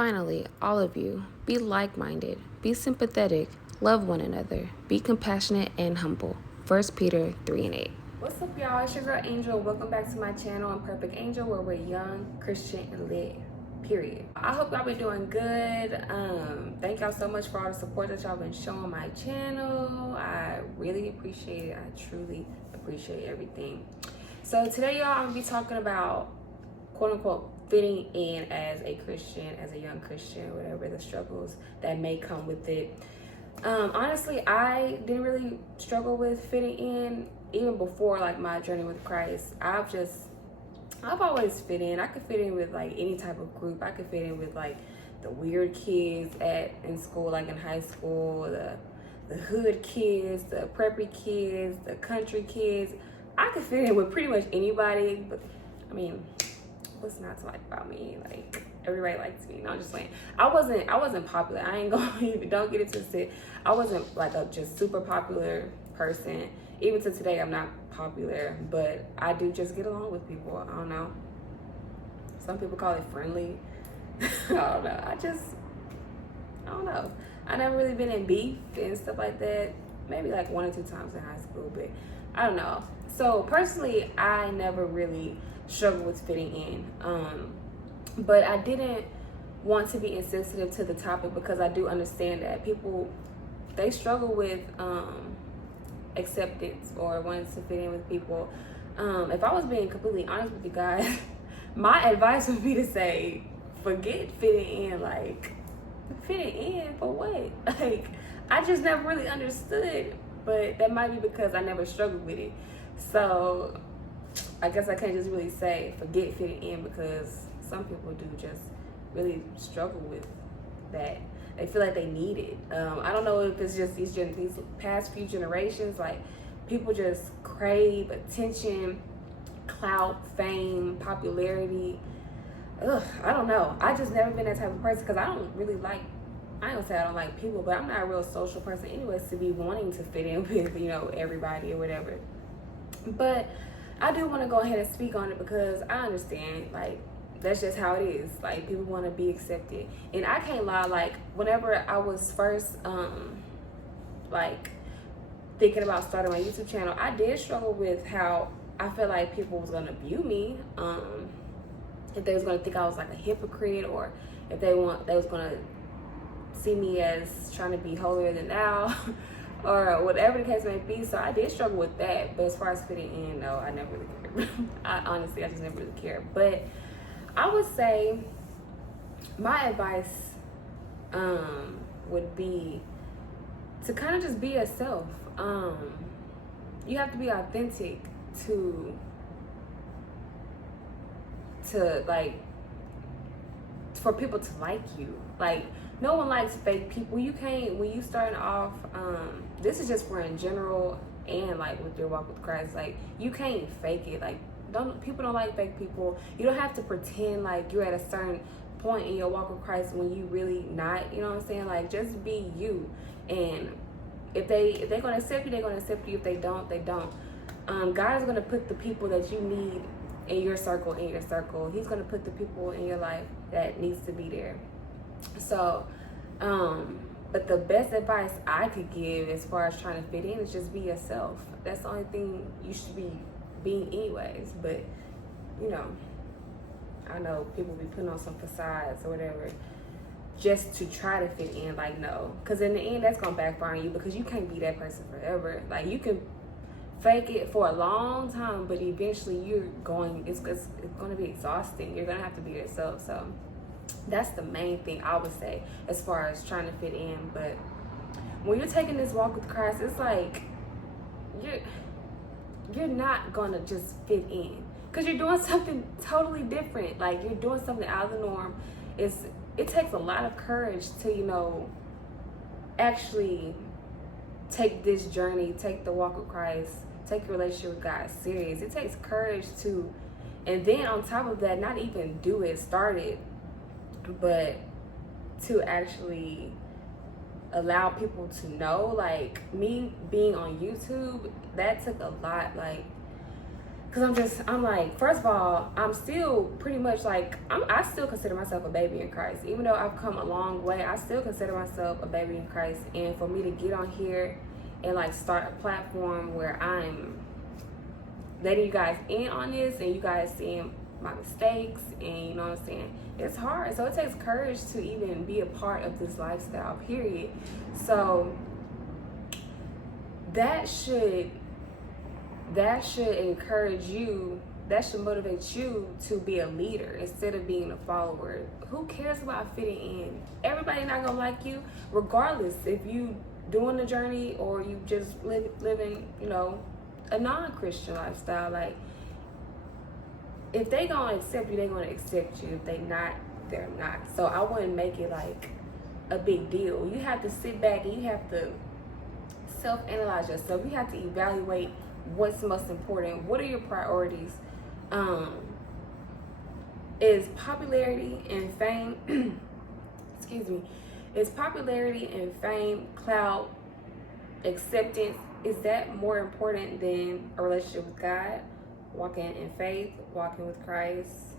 finally, all of you, be like-minded, be sympathetic, love one another, be compassionate and humble. 1 Peter 3:8. What's up, y'all? It's your girl Angel. Welcome back to my channel, Imperfect Angell, where we're young, Christian, and lit. Period. I hope y'all been doing good. Thank y'all so much for all the support that y'all been showing my channel. I really appreciate it. I truly appreciate everything. So today, y'all, I'm gonna be talking about quote unquote fitting in as a Christian, as a young Christian, whatever the struggles that may come with it. Honestly, I didn't really struggle with fitting in even before like my journey with Christ. I've always fit in. I could fit in with like any type of group. I could fit in with like the weird kids in school, like in high school, the hood kids, the preppy kids, the country kids. I could fit in with pretty much anybody, but I mean, what's not to like about me? Like, everybody likes me. No, I'm just playing. I wasn't popular. I ain't gonna even, don't get it twisted. I wasn't like a just super popular person. Even to today, I'm not popular, but I do just get along with people. I don't know. Some people call it friendly. I don't know. I don't know. I never really been in beef and stuff like that. Maybe like 1 or 2 times in high school, but I don't know. So personally, I never really struggled with fitting in. But I didn't want to be insensitive to the topic because I do understand that people, they struggle with acceptance or wanting to fit in with people. If I was being completely honest with you guys, my advice would be to say, forget fitting in. Like, fitting in for what? Like, I just never really understood, but that might be because I never struggled with it. So I guess I can't just really say forget fitting in because some people do just really struggle with that. They feel like they need it. I don't know if it's just these past few generations, like people just crave attention, clout, fame, popularity. I don't know. I just never been that type of person because I don't say I don't like people, but I'm not a real social person anyways to be wanting to fit in with, everybody or whatever. But I do want to go ahead and speak on it because I understand, like, that's just how it is. Like, people want to be accepted. And I can't lie, like, whenever I was first, like, thinking about starting my YouTube channel, I did struggle with how I felt like people was going to view me. If they was going to think I was, like, a hypocrite, or if they was going to see me as trying to be holier than thou. Or whatever the case may be. So I did struggle with that. But as far as fitting in, no, I never really cared. I just never really cared. But I would say my advice would be to kind of just be yourself. You have to be authentic to like, for people to like you. Like, no one likes fake people. You can't, when you starting off, this is just for in general and like with your walk with Christ, like you can't fake it. Like, people don't like fake people. You don't have to pretend like you're at a certain point in your walk with Christ when you really not, you know what I'm saying? Like, just be you. And if they're gonna accept you, they're gonna accept you. If they don't, they don't. God is gonna put the people that you need in your circle. He's gonna put the people in your life that needs to be there. So, but the best advice I could give as far as trying to fit in is just be yourself. That's the only thing you should be being anyways. But, I know people be putting on some facades or whatever just to try to fit in. Like, no, because in the end, that's going to backfire on you because you can't be that person forever. Like, you can fake it for a long time, but eventually it's going to be exhausting. You're going to have to be yourself. So that's the main thing I would say as far as trying to fit in. But when you're taking this walk with Christ, it's like you're not gonna just fit in because you're doing something totally different. Like, you're doing something out of the norm. It takes a lot of courage to actually take this journey, take the walk with Christ, take your relationship with God serious. It takes courage to, and then on top of that, not even start it, but to actually allow people to know. Like, me being on YouTube, that took a lot. Like, because I'm like, first of all, I'm still pretty much like, I still consider myself a baby in Christ. Even though I've come a long way, I still consider myself a baby in Christ. And for me to get on here and like start a platform where I'm letting you guys in on this and you guys seeing my mistakes, and you know what I'm saying, it's hard. So it takes courage to even be a part of this lifestyle, period. So that should encourage you, that should motivate you to be a leader instead of being a follower. Who cares about fitting in? Everybody not gonna like you, regardless if you doing the journey or you just living, you know, a non-Christian lifestyle. Like, if they gonna accept you, they gonna accept you. If they not, they're not. So I wouldn't make it like a big deal. You have to sit back and you have to self-analyze yourself. You have to evaluate what's most important. What are your priorities? Is popularity and fame excuse me, is popularity and fame, clout, acceptance, is that more important than a relationship with God, walking in faith, walking with Christ,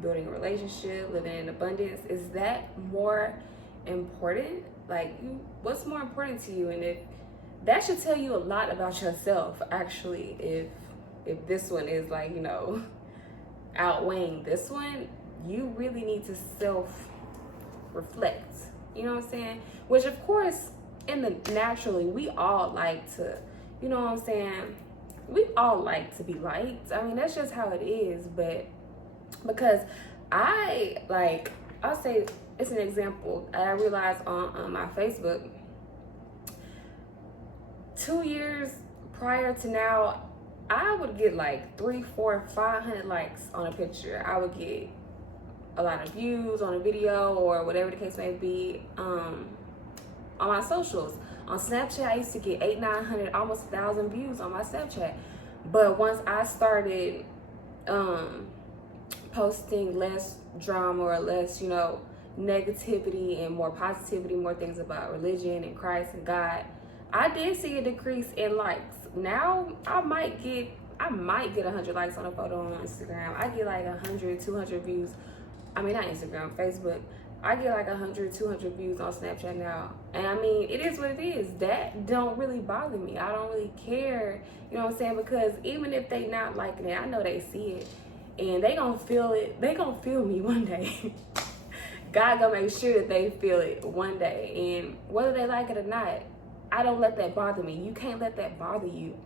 building a relationship, living in abundance? Is that more important? Like, what's more important to you? And if that should tell you a lot about yourself, actually. If this one is like, you know, outweighing this one, you really need to self-reflect. You know what I'm saying? Which, of course, naturally, we all like to, you know what I'm saying? We all like to be liked. I mean, that's just how it is. But because I'll say, it's an example. I realized on my Facebook, 2 years prior to now, I would get like 300, 400, 500 likes on a picture. I would get a lot of views on a video or whatever the case may be, on my socials. On Snapchat, I used to get 800, 900, almost 1,000 views on my Snapchat. But once I started posting less drama or less, you know, negativity and more positivity, more things about religion and Christ and God, I did see a decrease in likes. Now I might get 100 likes on a photo on Instagram. I get like 100, 200 views. I mean, not Instagram, Facebook. I get like 100, 200 views on Snapchat now. And I mean, it is what it is. That don't really bother me. I don't really care. You know what I'm saying? Because even if they not liking it, I know they see it. And they gonna feel it. They gonna feel me one day. God gonna make sure that they feel it one day. And whether they like it or not, I don't let that bother me. You can't let that bother you.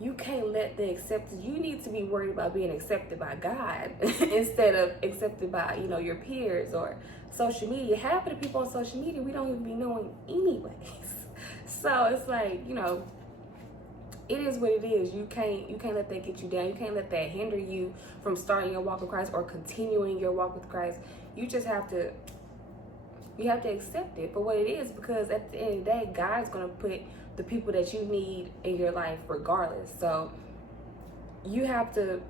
You can't let the acceptance. You need to be worried about being accepted by God instead of accepted by, you know, your peers or social media. Half of the people on social media we don't even be knowing anyways. So it's like, you know, it is what it is. You can't let that get you down. You can't let that hinder you from starting your walk with Christ or continuing your walk with Christ. You just have to accept it for what it is, because at the end of the day, God's going to put the people that you need in your life regardless. So you have to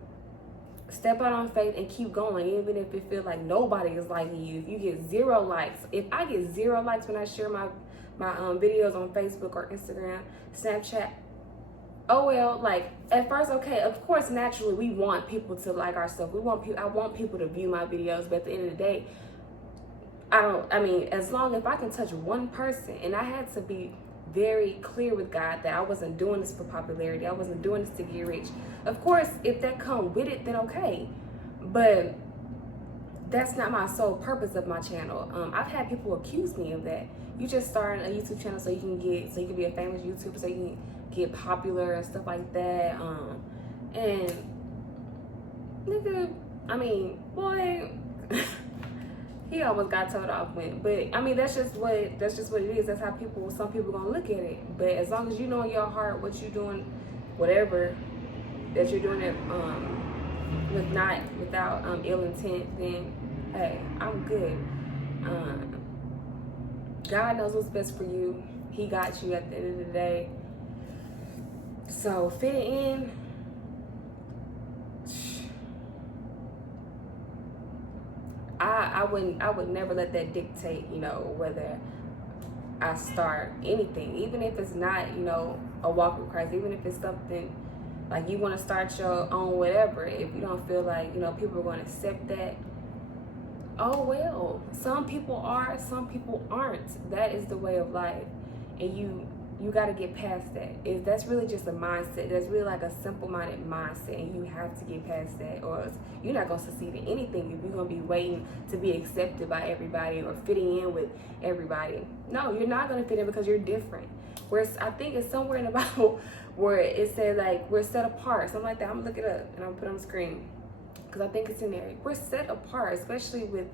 step out on faith and keep going, even if it feels like nobody is liking you. If you get 0 likes, if I get 0 likes when I share my videos on Facebook or Instagram, Snapchat, oh well, like at first, okay, of course, naturally we want people to like our stuff. I want people to view my videos, but at the end of the day, as long as I can touch one person, and I had to be very clear with God that I wasn't doing this for popularity. I wasn't doing this to get rich. Of course, if that come with it, then okay. But that's not my sole purpose of my channel. I've had people accuse me of that. You just starting a YouTube channel so you can be a famous YouTuber, so you can get popular and stuff like that. And nigga, I mean, boy. He almost got told off when, but I mean, that's just what it is. That's how some people gonna look at it. But as long as you know in your heart what you're doing, whatever that you're doing it without ill intent, then hey, I'm good. God knows what's best for you. He got you at the end of the day. So fit it in. I would never let that dictate, you know, whether I start anything, even if it's not, you know, a walk with Christ, even if it's something Like, you want to start your own whatever. If you don't feel like, you know, people are going to accept that, oh well. Some people are, some people aren't. That is the way of life. And you got to get past that. That's really just a mindset. That's really like a simple-minded mindset, and you have to get past that, or else you're not going to succeed in anything if you're going to be waiting to be accepted by everybody or fitting in with everybody. No, you're not going to fit in because you're different. Whereas I think it's somewhere in the Bible where it said, like, we're set apart, something like that. I'm going to look it up and I'm going to put it on the screen because I think it's in there. We're set apart, especially with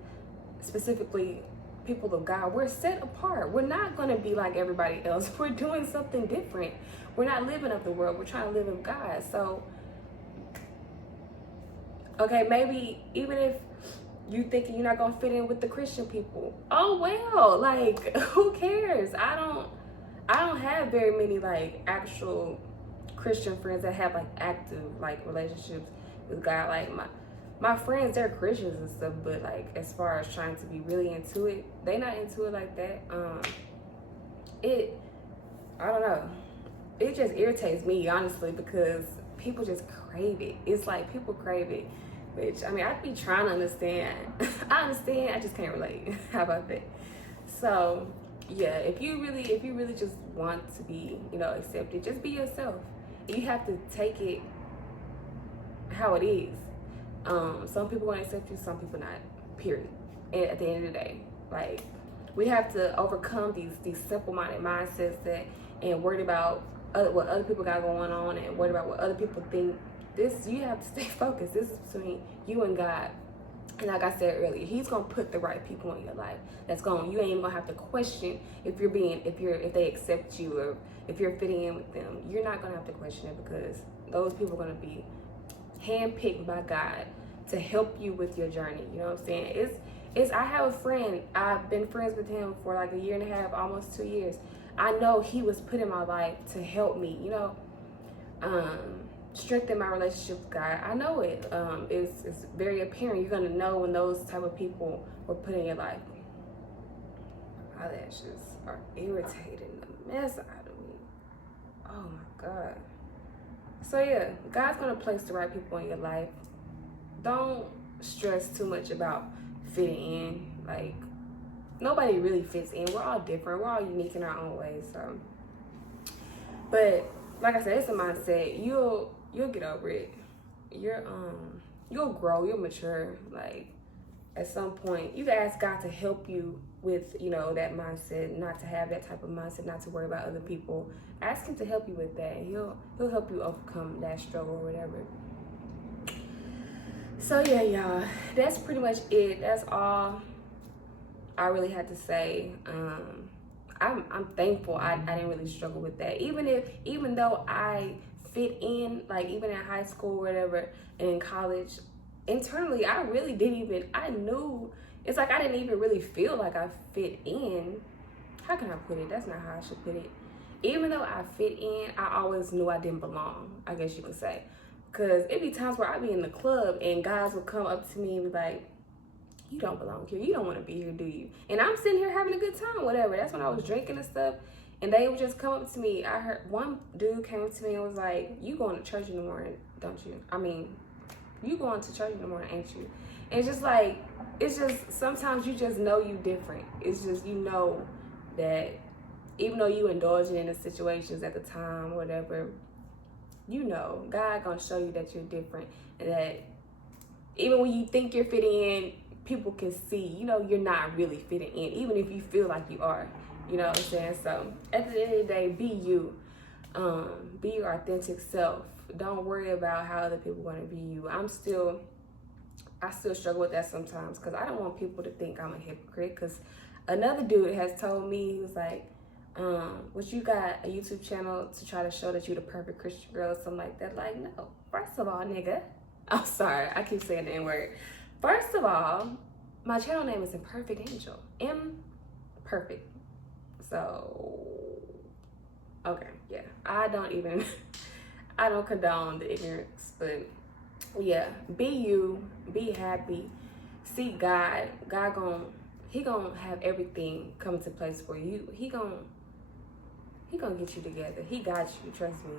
specifically people of God. We're set apart. We're not going to be like everybody else. We're doing something different. We're not living of the world. We're trying to live of God. So, okay, maybe even if you thinking you're not going to fit in with the Christian people, oh well, like, who cares? I don't have very many like actual Christian friends that have like active like relationships with God. Like my friends, they're Christians and stuff, but like as far as trying to be really into it, they not into it like that. I don't know. It just irritates me, honestly, because people just crave it. It's like people crave it, which, I mean, I be trying to understand. I understand, I just can't relate. How about that? So yeah, if you really just want to be, you know, accepted, just be yourself. You have to take it how it is. Some people want to accept you, some people not, period. And at the end of the day, like, we have to overcome these simple-minded mindsets that, and worried about what other people got going on, and worried about what other people think. You have to stay focused. This is between you and God. And like I said earlier, he's gonna put the right people in your life. You ain't even gonna have to question if they accept you, or if you're fitting in with them. You're not gonna have to question it, because those people are gonna be handpicked by God to help you with your journey. You know what I'm saying? I have a friend. I've been friends with him for like 1.5 years, almost 2 years. I know he was put in my life to help me, you know, strengthen my relationship with God. I know it. It's very apparent. You're gonna know when those type of people were put in your life. My eyelashes are irritating the mess out of me. Oh my God. So yeah, God's gonna place the right people in your life. Don't stress too much about fitting in. Like, nobody really fits in. We're all different. We're all unique in our own ways. So, but like I said, it's a mindset. You'll get over it. You'll grow. You'll mature. Like, at some point, you can ask God to help you with, you know, that mindset, not to have that type of mindset, not to worry about other people. Ask him to help you with that. He'll help you overcome that struggle or whatever. So yeah, y'all, that's pretty much it. That's all I really had to say. I'm thankful I didn't really struggle with that. Even though I fit in, like even in high school or whatever, and in college, internally I knew, it's like I didn't even really feel like I fit in. How can I put it? That's not how I should put it. Even though I fit in, I always knew I didn't belong, I guess you could say. Because it'd be times where I'd be in the club and guys would come up to me and be like, you don't belong here. You don't want to be here, do you? And I'm sitting here having a good time, whatever. That's when I was drinking and stuff. And they would just come up to me. I heard one dude came to me and was like, you going to church in the morning, don't you? I mean, you going to church in the morning, ain't you? And it's just like, sometimes you just know you different. It's just, you know that even though you indulging in the situations at the time, whatever, you know, God gonna show you that you're different, and that even when you think you're fitting in, people can see, you know, you're not really fitting in, even if you feel like you are. You know what I'm saying? So at the end of the day, be you. Be your authentic self. Don't worry about how other people want to be you. I still struggle with that sometimes, because I don't want people to think I'm a hypocrite. Because another dude has told me, he was like, what, you got a YouTube channel to try to show that you're the perfect Christian girl or something like that? Like, no. First of all, nigga, I'm sorry, I keep saying the N-word. First of all, my channel name is Imperfect Angell. Imperfect. So, okay, yeah. I don't condone the ignorance, but yeah, be you, be happy, seek God. He gonna have everything come into place for you. He gonna he gonna get you together. He got you, trust me.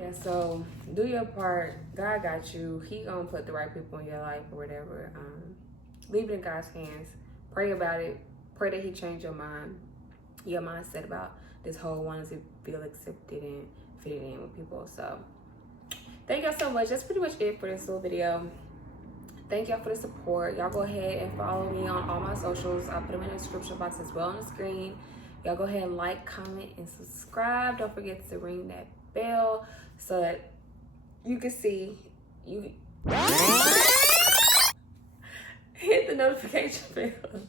Yeah, so do your part. God got you. He gonna put the right people in your life or whatever. Leave it in God's hands. Pray about it. Pray that he change your mindset about this whole wanting to feel accepted and fitted in with people. So thank y'all so much. That's pretty much it for this little video. Thank y'all for the support. Y'all go ahead and follow me on all my socials. I'll put them in the description box as well on the screen. Y'all go ahead and like, comment, and subscribe. Don't forget to ring that bell so that you can see you hit the notification bell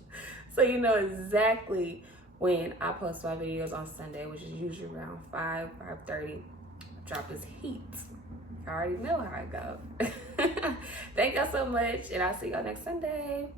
so you know exactly when I post my videos on Sunday, which is usually around 5:30. Drop this heat. I already know how it goes. Thank y'all so much, and I'll see y'all next Sunday.